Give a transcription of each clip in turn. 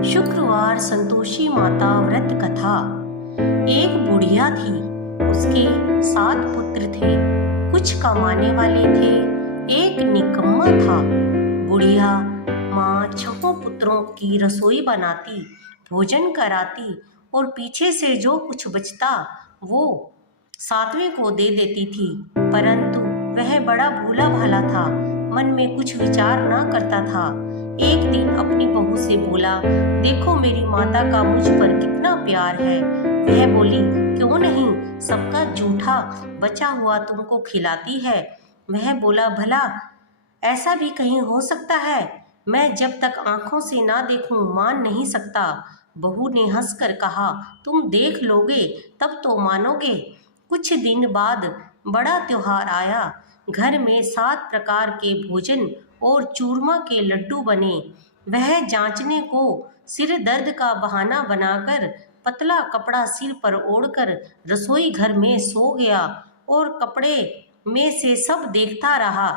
शुक्रवार संतोषी माता व्रत कथा। एक बुढ़िया थी, उसके 7 पुत्र थे। कुछ कमाने वाले थे, एक निकम्मा था। बुढ़िया माँ 6 पुत्रों की रसोई बनाती, भोजन कराती और पीछे से जो कुछ बचता वो 7वें को दे देती थी। परंतु वह बड़ा भोला भाला था, मन में कुछ विचार ना करता था। एक दिन अपनी बहू से बोला, देखो मेरी माता का मुझ पर कितना प्यार है। वह बोली, क्यों नहीं, सबका जूठा बचा हुआ तुमको खिलाती है। वह बोला, भला ऐसा भी कहीं हो सकता है? मैं जब तक आंखों से ना देखूं मान नहीं सकता। बहू ने हंसकर कहा, तुम देख लोगे तब तो मानोगे। कुछ दिन बाद बड़ा त्योहार आया। घर में 7 प्रकार के भोजन और चूरमा के लड्डू बने। वह जांचने को सिर दर्द का बहाना बनाकर पतला कपड़ा सिर पर ओढ़कर रसोई घर में सो गया और कपड़े में से सब देखता रहा।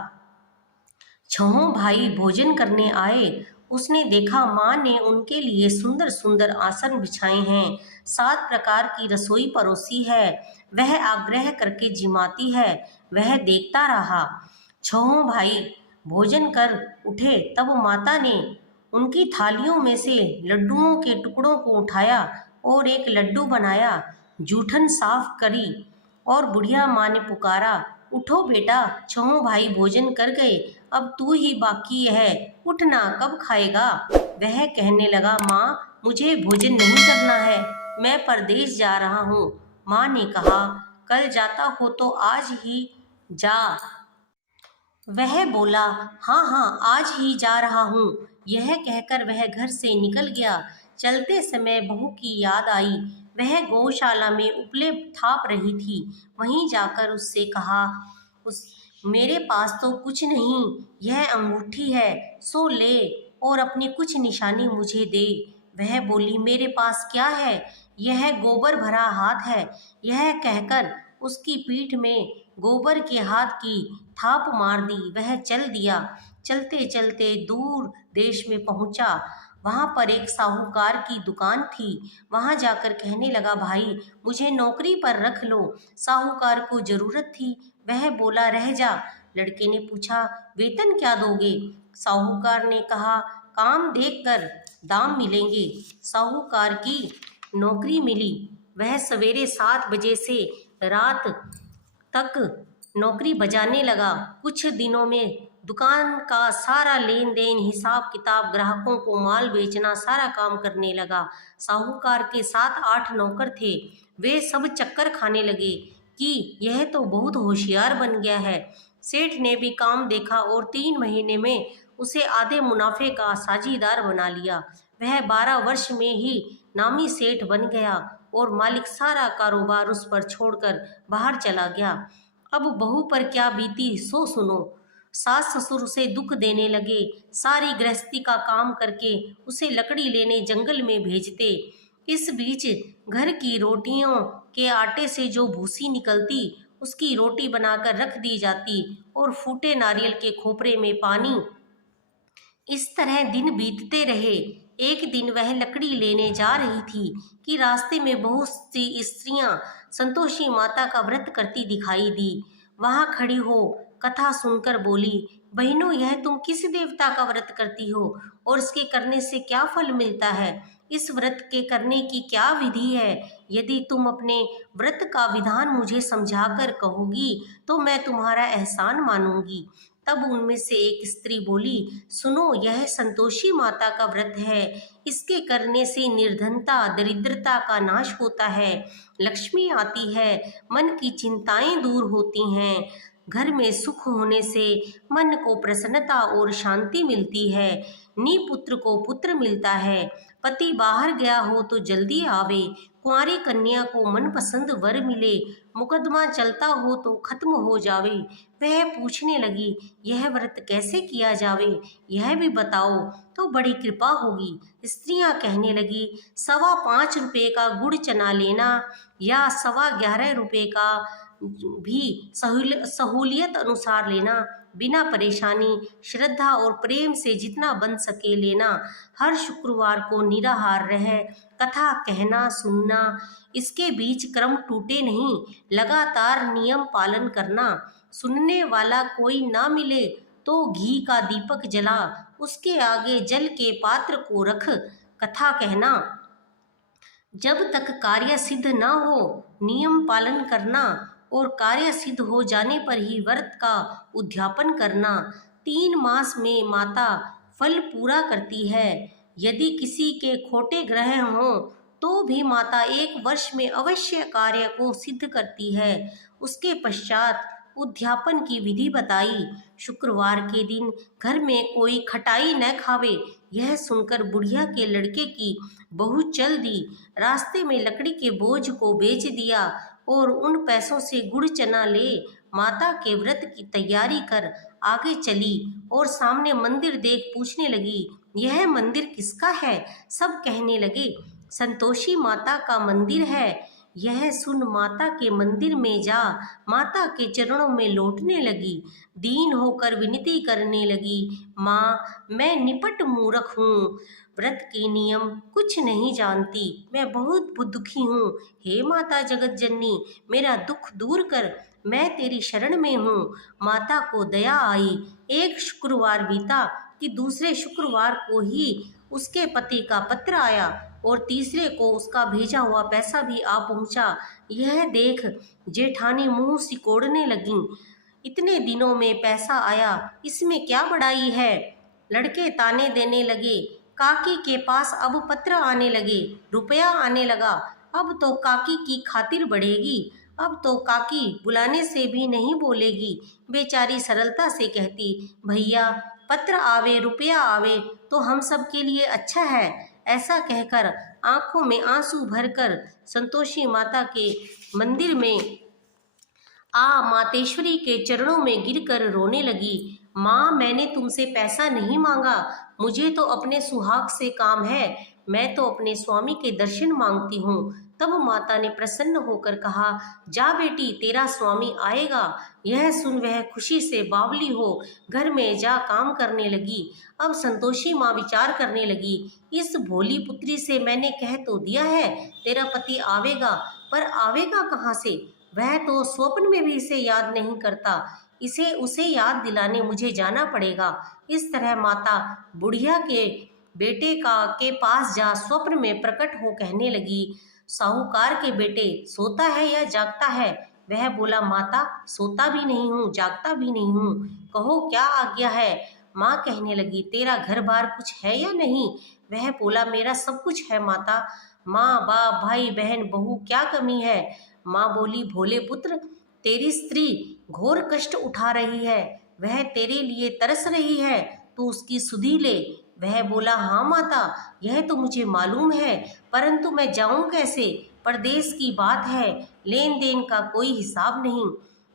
6 भाई भोजन करने आए। उसने देखा माँ ने उनके लिए सुंदर सुंदर आसन बिछाए हैं, 7 प्रकार की रसोई परोसी है। वह आग्रह करके जिमाती है। वह देखता रहा। 6 भाई भोजन कर उठे तब माता ने उनकी थालियों में से लड्डुओं के टुकड़ों को उठाया और एक लड्डू बनाया। जूठन साफ करी और बुढ़िया माँ ने पुकारा, उठो बेटा, 6 भाई भोजन कर गए, अब तू ही बाकी है, उठना, कब खाएगा? वह कहने लगा, माँ मुझे भोजन नहीं करना है, मैं परदेश जा रहा हूँ। माँ ने कहा, कल जाता हो तो आज ही जा। वह बोला, हाँ हाँ आज ही जा रहा हूँ। यह कहकर वह घर से निकल गया। चलते समय बहू की याद आई। वह गौशाला में उपले थाप रही थी। वहीं जाकर उससे कहा, उस मेरे पास तो कुछ नहीं, यह अंगूठी है, सो ले और अपनी कुछ निशानी मुझे दे। वह बोली, मेरे पास क्या है, यह गोबर भरा हाथ है। यह कहकर उसकी पीठ में गोबर के हाथ की थाप मार दी। वह चल दिया। चलते चलते दूर देश में पहुंचा। वहां पर एक साहूकार की दुकान थी। वहां जाकर कहने लगा, भाई मुझे नौकरी पर रख लो। साहूकार को जरूरत थी। वह बोला, रह जा। लड़के ने पूछा, वेतन क्या दोगे? साहूकार ने कहा, काम देखकर दाम मिलेंगे। साहूकार की नौकरी मिली। वह सवेरे 7 बजे से रात तक नौकरी बजाने लगा। कुछ दिनों में दुकान का सारा लेन देन, हिसाब किताब, ग्राहकों को माल बेचना, सारा काम करने लगा। साहूकार के 7-8 नौकर थे। वे सब चक्कर खाने लगे कि यह तो बहुत होशियार बन गया है। सेठ ने भी काम देखा और 3 महीने में उसे आधे मुनाफे का साझीदार बना लिया। वह 12 वर्ष में ही नामी सेठ बन गया और मालिक सारा कारोबार उस पर छोड़कर बाहर चला गया। अब बहू पर क्या बीती सो सुनो। सास ससुर उसे दुख देने लगे। सारी गृहस्थी का काम करके उसे लकड़ी लेने जंगल में भेजते। इस बीच घर की रोटियों के आटे से जो भूसी निकलती उसकी रोटी बनाकर रख दी जाती और फूटे नारियल के खोपरे में पानी। इस तरह दिन बीतते रहे। एक दिन वह लकड़ी लेने जा रही थी कि रास्ते में बहुत सी स्त्रियां संतोषी माता का व्रत करती दिखाई दी। वहां खड़ी हो कथा सुनकर बोली, बहनों यह तुम किस देवता का व्रत करती हो और इसके करने से क्या फल मिलता है? इस व्रत के करने की क्या विधि है? यदि तुम अपने व्रत का विधान मुझे समझाकर कहोगी तो मैं तुम्हारा एहसान मानूंगी। तब उनमें से एक स्त्री बोली, सुनो, यह संतोषी माता का व्रत है। इसके करने से निर्धनता, दरिद्रता का नाश होता है, लक्ष्मी आती है, मन की चिंताएं दूर होती हैं, घर में सुख होने से मन को प्रसन्नता और शांति मिलती है, निपुत्र को पुत्र मिलता है, पति बाहर गया हो तो जल्दी आवे, कुंवारी कन्या को मनपसंद वर मिले, मुकदमा चलता हो तो खत्म हो जावे। वह पूछने लगी, यह व्रत कैसे किया जावे, यह भी बताओ तो बड़ी कृपा होगी। स्त्रियां कहने लगी, 5.25 रुपये का गुड़ चना लेना या 11.25 रुपये का भी सहूलियत अनुसार लेना, बिना परेशानी, श्रद्धा और प्रेम से जितना बन सके लेना। हर शुक्रवार को निराहार रह कथा कहना सुनना, इसके बीच क्रम टूटे नहीं, लगातार नियम पालन करना। सुनने वाला कोई ना मिले तो घी का दीपक जला, उसके आगे जल के पात्र को रख कथा कहना। जब तक कार्य सिद्ध न हो नियम पालन करना, और कार्य सिद्ध हो जाने पर ही व्रत का उद्यापन करना। 3 मास में माता फल पूरा करती है। यदि किसी के खोटे ग्रह हों तो भी माता 1 वर्ष में अवश्य कार्य को सिद्ध करती है। उसके पश्चात उद्यापन की विधि बताई। शुक्रवार के दिन घर में कोई खटाई न खावे। यह सुनकर बुढ़िया के लड़के की बहू चल दी, रास्ते में लकड़ी के बोझ को बेच दिया और उन पैसों से गुड़ चना ले माता के व्रत की तैयारी कर आगे चली और सामने मंदिर देख पूछने लगी, यह मंदिर किसका है? सब कहने लगे, संतोषी माता का मंदिर है। यह सुन माता के मंदिर में जा माता के चरणों में लौटने लगी। दीन होकर विनती करने लगी, माँ मैं निपट मूर्ख हूँ, व्रत के नियम कुछ नहीं जानती, मैं बहुत दुखी हूँ। हे माता जगत जननी, मेरा दुख दूर कर, मैं तेरी शरण में हूँ। माता को दया आई। एक शुक्रवार बीता कि दूसरे शुक्रवार को ही उसके पति का पत्र आया और तीसरे को उसका भेजा हुआ पैसा भी आ पहुंचा। यह देख जेठानी मुंह सिकोड़ने लगी, इतने दिनों में पैसा आया, इसमें क्या बड़ाई है? लड़के ताने देने लगे, काकी के पास अब पत्र आने लगे, रुपया आने लगा, अब तो काकी की खातिर बढ़ेगी, अब तो काकी बुलाने से भी नहीं बोलेगी। बेचारी सरलता से कहती, भैया पत्र आवे रुपया आवे तो हम सब के लिए अच्छा है। ऐसा कहकर आंखों में आंसू भरकर संतोषी माता के मंदिर में मातेश्वरी के चरणों में गिरकर रोने लगी। माँ मैंने तुमसे पैसा नहीं मांगा, मुझे तो अपने सुहाग से काम है, मैं तो अपने स्वामी के दर्शन मांगती हूँ। तब माता ने प्रसन्न होकर कहा, जा बेटी तेरा स्वामी आएगा। यह सुन वह खुशी से बावली हो घर में जा काम करने लगी। अब संतोषी माँ विचार करने लगी, इस भोली पुत्री से मैंने कह तो दिया है तेरा पति आवेगा, पर आवेगा कहाँ से? वह तो स्वप्न में भी इसे याद नहीं करता, इसे उसे याद दिलाने मुझे जाना पड़ेगा। इस तरह माता बुढ़िया के बेटे के पास जा स्वप्न में प्रकट हो कहने लगी, साहूकार के बेटे सोता है या जागता है? वह बोला, माता सोता भी नहीं हूँ जागता भी नहीं हूँ, कहो क्या आज्ञा है? माँ कहने लगी, तेरा घर बार कुछ है या नहीं? वह बोला, मेरा सब कुछ है माता, माँ बाप भाई बहन बहू क्या कमी है? माँ बोली, भोले पुत्र तेरी स्त्री घोर कष्ट उठा रही है, वह तेरे लिए तरस रही है, तू उसकी सुधि ले। वह बोला, हाँ माता यह तो मुझे मालूम है, परंतु मैं जाऊं कैसे? परदेश की बात है, लेन देन का कोई हिसाब नहीं,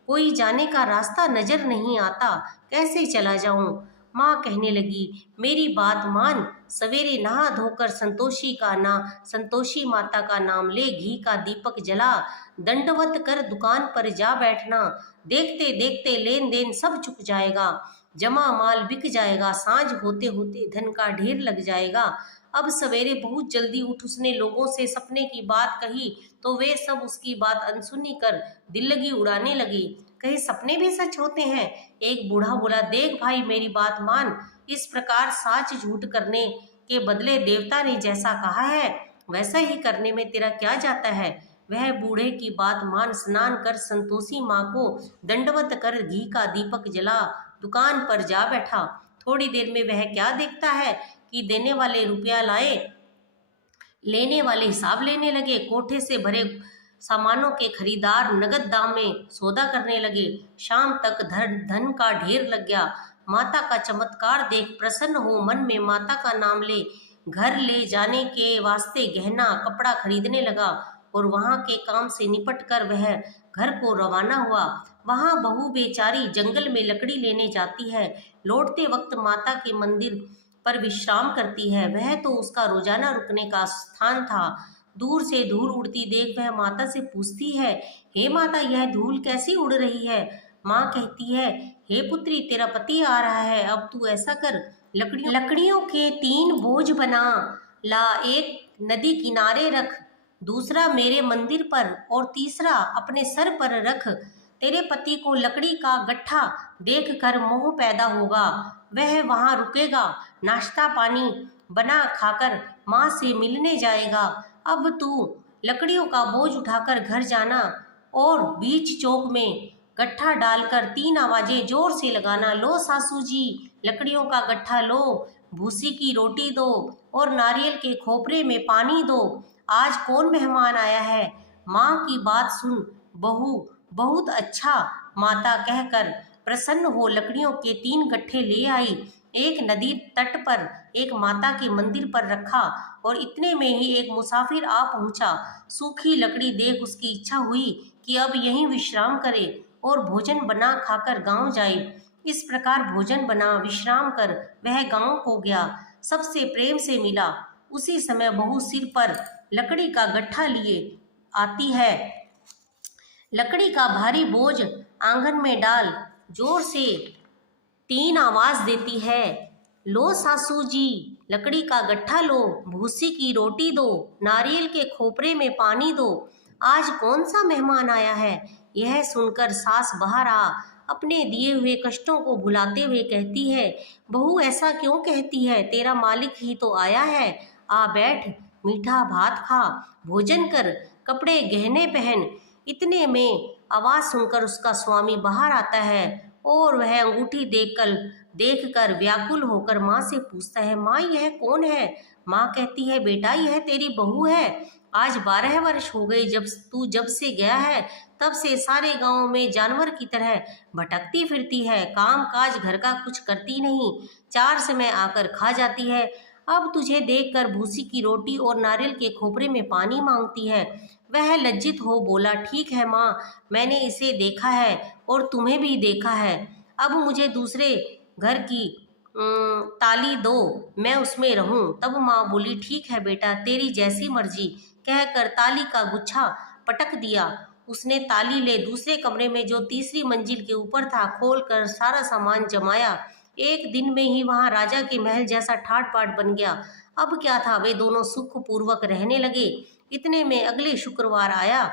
कोई जाने का रास्ता नजर नहीं आता, कैसे चला जाऊं? माँ कहने लगी, मेरी बात मान, सवेरे नहा धोकर संतोषी माता का नाम ले, घी का दीपक जला, दंडवत कर दुकान पर जा बैठना, देखते देखते लेन देन सब चुक जाएगा, जमा माल बिक जाएगा, सांझ होते होते धन का ढेर लग जाएगा। अब सवेरे बहुत जल्दी उठ उसने लोगों से सपने की बात कही तो वे सब उसकी बात अनसुनी कर दिल लगी उड़ाने लगी। कहीं सपने भी सच होते हैं? एक बूढ़ा बोला, देख भाई मेरी बात मान, इस प्रकार साच झूठ करने के बदले देवता ने जैसा कहा है वैसा ही करने में तेरा क्या जाता है? वह बूढ़े की बात मान स्नान कर संतोषी माँ को दंडवत कर घी का दीपक जला दुकान पर जा बैठा। थोड़ी देर में वह क्या देखता है कि देने वाले रुपया लाए, लेने वाले हिसाब लेने लगे, कोठे से भरे सामानों के खरीदार नगद दाम में सौदा करने लगे। शाम तक धन का ढेर लग गया। माता का चमत्कार देख प्रसन्न हो मन में माता का नाम ले घर ले जाने के वास्ते गहना कपड़ा खरीदने लगा और वहां के काम से निपट कर वह घर को रवाना हुआ। वहां बहू बेचारी जंगल में लकड़ी लेने जाती है, लौटते वक्त माता के मंदिर पर विश्राम करती है। वह तो उसका रोजाना रुकने का स्थान था। दूर से धूल उड़ती देख वह माता से पूछती है, हे माता, यह धूल कैसी उड़ रही है? माँ कहती है, हे पुत्री, तेरा पति आ रहा है, अब तू ऐसा कर, लकड़ियों के 3 बोझ बना ला, एक नदी किनारे रख, दूसरा मेरे मंदिर पर और तीसरा अपने सर पर रख। तेरे पति को लकड़ी का गट्ठा देखकर मोह पैदा होगा, वह वहां रुकेगा, नाश्ता पानी बना खाकर माँ से मिलने जाएगा। अब तू लकड़ियों का बोझ उठाकर घर जाना और बीच चौक में गट्ठा डालकर 3 आवाजें जोर से लगाना, लो सासू जी, लकड़ियों का गट्ठा लो, भूसी की रोटी दो और नारियल के खोपरे में पानी दो। आज कौन मेहमान आया है? माँ की बात सुन बहू, बहुत अच्छा माता कहकर प्रसन्न हो लकड़ियों के 3 गट्ठे ले आई, एक नदी तट पर, एक माता के मंदिर पर रखा और इतने में ही एक मुसाफिर आ पहुंचा। सूखी लकड़ी देख उसकी इच्छा हुई कि अब यहीं विश्राम करे और भोजन बना खाकर गांव जाए। इस प्रकार भोजन बना विश्राम कर वह गांव को गया, सबसे प्रेम से मिला। उसी समय बहू सिर पर लकड़ी का गट्ठा लिए आती है, लकड़ी का भारी बोझ आंगन में डाल जोर से 3 आवाज देती है, लो सासू जी, लकड़ी का गट्ठा लो, भूसी की रोटी दो, नारियल के खोपरे में पानी दो। आज कौन सा मेहमान आया है? यह सुनकर सास बाहर आ अपने दिए हुए कष्टों को भुलाते हुए कहती है, बहू ऐसा क्यों कहती है? तेरा मालिक ही तो आया है, आ बैठ, मीठा भात खा, भोजन कर, कपड़े गहने पहन। इतने में आवाज सुनकर उसका स्वामी बाहर आता है और वह अंगूठी देखकर व्याकुल होकर माँ से पूछता है, माँ यह कौन है? माँ कहती है, बेटा यह तेरी बहू है। आज 12 वर्ष हो गए जब से गया है, तब से सारे गांव में जानवर की तरह भटकती फिरती है, काम काज घर का कुछ करती नहीं, 4 समय आकर खा जाती है। अब तुझे देखकर भूसी की रोटी और नारियल के खोपरे में पानी मांगती है। वह लज्जित हो बोला, ठीक है माँ, मैंने इसे देखा है और तुम्हें भी देखा है, अब मुझे दूसरे घर की ताली दो, मैं उसमें रहूं। तब माँ बोली, ठीक है बेटा, तेरी जैसी मर्जी, कहकर ताली का गुच्छा पटक दिया। उसने ताली ले दूसरे कमरे में जो तीसरी मंजिल के ऊपर था खोलकर सारा सामान जमाया। एक दिन में ही वहां राजा के महल जैसा ठाट बाट बन गया। अब क्या था, वे दोनों सुख पूर्वक रहने लगे। इतने में अगले शुक्रवार आया।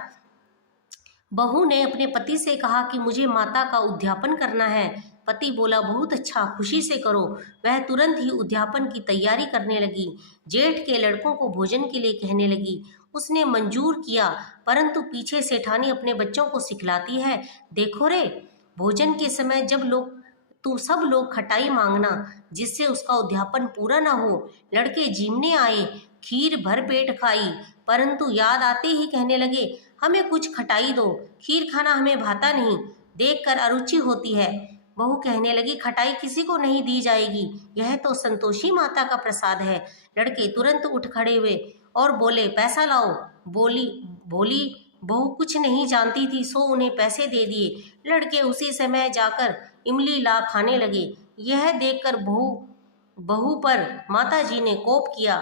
बहू ने अपने पति से कहा कि मुझे माता का उद्यापन करना है। पति बोला, बहुत अच्छा, खुशी से करो। वह तुरंत ही उद्यापन की तैयारी करने लगी। जेठ के लड़कों को भोजन के लिए कहने लगी। उसने मंजूर किया, परंतु पीछे सेठानी अपने बच्चों को सिखलाती है, देखो रे, भोजन के समय सब लोग खटाई मांगना, जिससे उसका उद्यापन पूरा ना हो। लड़के जीमने आए, खीर भर पेट खाई, परंतु याद आते ही कहने लगे, हमें कुछ खटाई दो, खीर खाना हमें भाता नहीं, देखकर अरुचि होती है। बहू कहने लगी, खटाई किसी को नहीं दी जाएगी, यह तो संतोषी माता का प्रसाद है। लड़के तुरंत उठ खड़े हुए और बोले, पैसा लाओ। बोली बहू कुछ नहीं जानती थी, सो उन्हें पैसे दे दिए। लड़के उसी समय जाकर इमली ला खाने लगे। यह देखकर बहू पर माताजी ने कोप किया।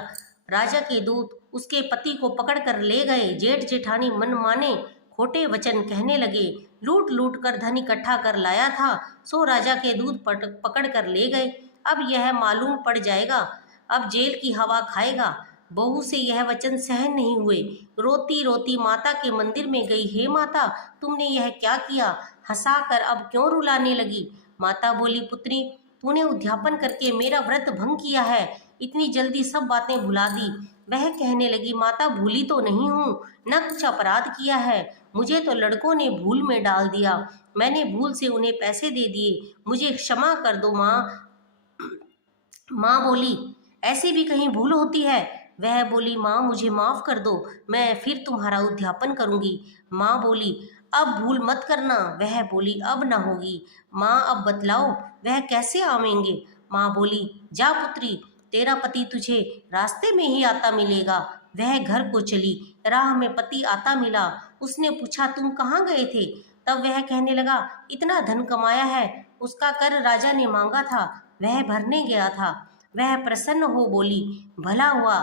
राजा के दूत उसके पति को पकड़ कर ले गए। जेठ जेठानी मनमाने खोटे वचन कहने लगे। लूट लूट कर धन इकट्ठा कर लाया था, सो राजा के दूत पकड़ कर ले गए। अब यह मालूम पड़ जाएगा, अब जेल की हवा खाएगा। बहू से यह वचन सहन नहीं हुए। रोती रोती माता के मंदिर में गई। हे माता, तुमने यह क्या किया? हंसाकर अब क्यों रुलाने लगी? माता बोली, पुत्री, तूने उद्यापन करके मेरा व्रत भंग किया है, इतनी जल्दी सब बातें भुला दी। वह कहने लगी, माता, भूली तो नहीं हूँ, न कुछ अपराध किया है, मुझे तो लड़कों ने भूल में डाल दिया, मैंने भूल से उन्हें पैसे दे दिए, मुझे क्षमा कर दो माँ। माँ बोली, ऐसी भी कहीं भूल होती है? वह बोली, माँ मुझे माफ़ कर दो, मैं फिर तुम्हारा उद्यापन करूँगी। माँ बोली, अब भूल मत करना। वह बोली, अब न होगी। माँ अब बतलाओ, वह कैसे आवेंगे? माँ बोली, जा पुत्री, तेरा पति तुझे रास्ते में ही आता मिलेगा। वह घर को चली। राह में पति आता मिला। उसने पूछा, तुम कहाँ गए थे? तब वह कहने लगा, इतना धन कमाया है, उसका कर राजा ने मांगा था, वह भरने गया था। वह प्रसन्न हो बोली, भला हुआ,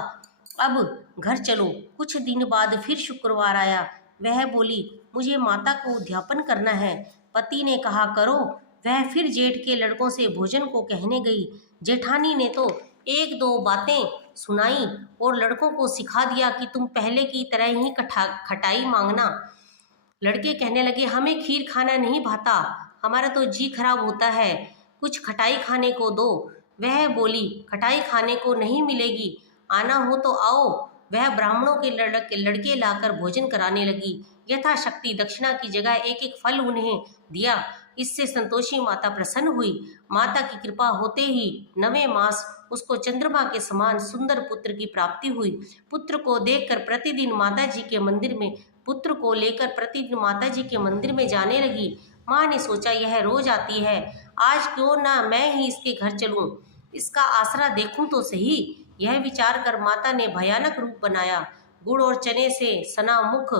अब घर चलो। कुछ दिन बाद फिर शुक्रवार आया। वह बोली, मुझे माता को उद्यापन करना है। पति ने कहा, करो। वह फिर जेठ के लड़कों से भोजन को कहने गई। जेठानी ने तो एक दो बातें सुनाई और लड़कों को सिखा दिया कि तुम पहले की तरह ही खटाई मांगना। लड़के कहने लगे, हमें खीर खाना नहीं भाता, हमारा तो जी खराब होता है, कुछ खटाई खाने को दो। वह बोली, खटाई खाने को नहीं मिलेगी, आना हो तो आओ। वह ब्राह्मणों के लड़के लाकर भोजन कराने लगी। यथाशक्ति दक्षिणा की जगह एक एक फल उन्हें दिया। इससे संतोषी माता प्रसन्न हुई। माता की कृपा होते ही 9वें मास उसको चंद्रमा के समान सुंदर पुत्र की प्राप्ति हुई। पुत्र को देखकर प्रतिदिन माता जी के मंदिर में पुत्र को लेकर प्रतिदिन माता जी के मंदिर में जाने लगी। माँ ने सोचा, यह रोज आती है, आज क्यों ना मैं ही इसके घर चलूं, इसका आसरा देखूं तो सही। यह विचार कर माता ने भयानक रूप बनाया। गुड़ और चने से सना मुख,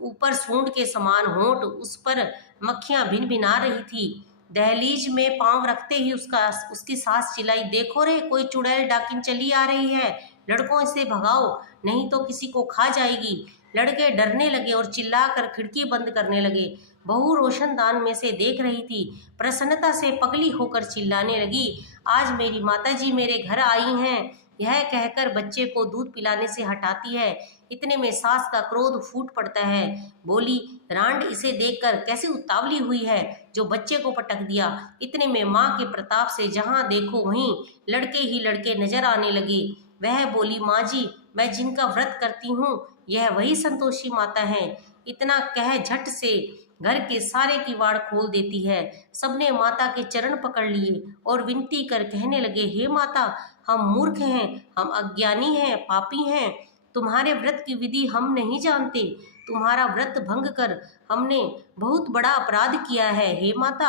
ऊपर सूंड के समान होंठ, उस पर मक्खियां भिन भिना रही थी। दहलीज में पांव रखते ही उसकी सास चिल्लाई, देखो रे, कोई चुड़ैल डाकिन चली आ रही है, लड़कों से भगाओ नहीं तो किसी को खा जाएगी। लड़के डरने लगे और चिल्लाकर खिड़की बंद करने लगे। बहू रोशनदान में से देख रही थी। प्रसन्नता से पगली होकर चिल्लाने लगी, आज मेरी माताजी मेरे घर आई हैं। यह कहकर बच्चे को दूध पिलाने से हटाती है। इतने में सास का क्रोध फूट पड़ता है। बोली, रांड इसे देखकर कैसे उतावली हुई है जो बच्चे को पटक दिया। इतने में माँ के प्रताप से जहाँ देखो वहीं लड़के ही लड़के नजर आने लगे। वह बोली, माँ जी, मैं जिनका व्रत करती हूँ यह वही संतोषी माता है। इतना कह झट से घर के सारे किवाड़ खोल देती है। सबने माता के चरण पकड़ लिए और विनती कर कहने लगे, हे माता, हम मूर्ख हैं, हम अज्ञानी हैं, पापी हैं, तुम्हारे व्रत की विधि हम नहीं जानते, तुम्हारा व्रत भंग कर हमने बहुत बड़ा अपराध किया है। हे माता,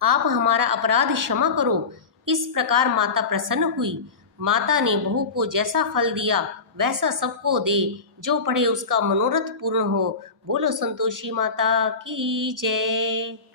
आप हमारा अपराध क्षमा करो। इस प्रकार माता प्रसन्न हुई। माता ने बहू को जैसा फल दिया वैसा सबको दे, जो पढ़े उसका मनोरथ पूर्ण हो। बोलो संतोषी माता की जय।